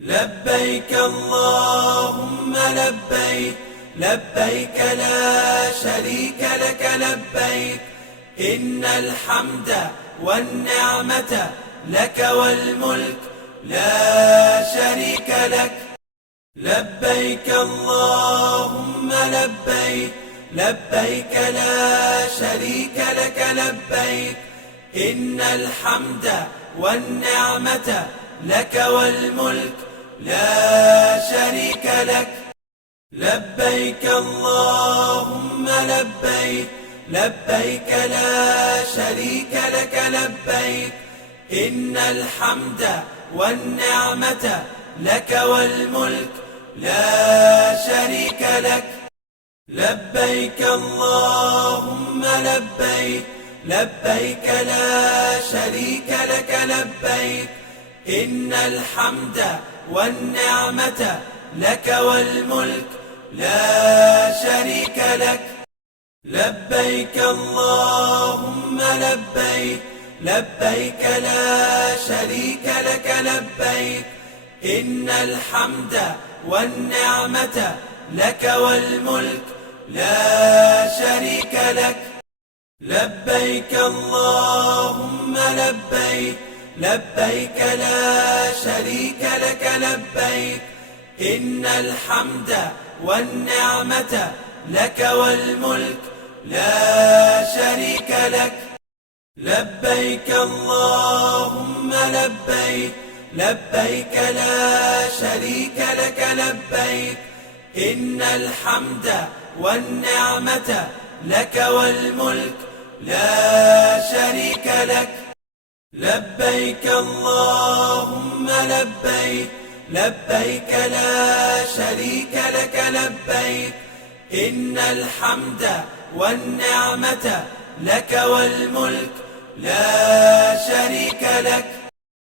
لبيك اللهم لبيك، لبيك لا شريك لك لبيك، إن الحمد والنعمة لك والملك لا شريك لك. لبيك اللهم لبيك، لبيك لا شريك لك لبيك، إن الحمد والنعمة لك والملك لا شريك لك. لبيك اللهم لبيك، لبيك لا شريك لك لبيك، إن الحمد والنعمة لك والملك لا شريك لك. لبيك اللهم لبيك، لبيك لا شريك لك لبيك، إن الحمد والنعمة لك والملك لا شريك لك. لبيك اللهم لبيك، لبيك لا شريك لك لبيك، إن الحمد والنعمة لك والملك لا شريك لك. لبيك اللهم لبيك، لبيك لا شريك لك لبيك، إن الحمد والنعمة لك والملك لا شريك لك. لبيك اللهم لبيك، لبيك لا شريك لك لبيك، إن الحمد والنعمة لك والملك لا شريك لك. لبيك اللهم لبيك، لبيك لا شريك لك لبيك، إن الحمد والنعمة لك والملك لا شريك لك.